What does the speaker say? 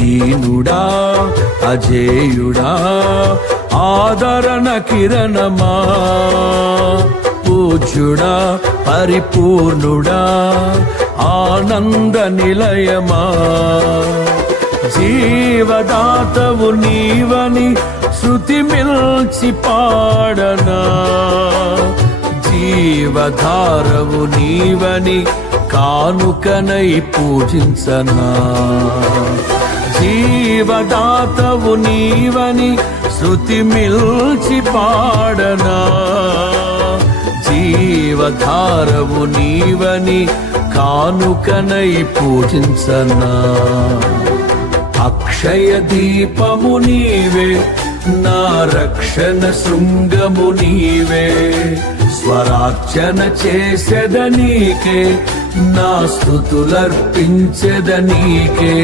దీనుడా అజేయుడా ఆదరణ కిరణమా, పూజ్యుడా పరిపూర్ణుడా ఆనంద నిలయమా, జీవదాతవు నీవని శృతి మిల్చి పాడనా, జీవధారవు నీవని కానుకనై పూజించనా, జీవదాతవు నీవని శృతి మిల్చి పాడనా, జీవధారవు నీవని కానుకనై పూజించనా. అక్షయ దీపము నీవే నా రక్షణ శృంగము నీవే, స్వరార్చన చేసెదనీకే నా స్తుతులర్పించెదనీకే.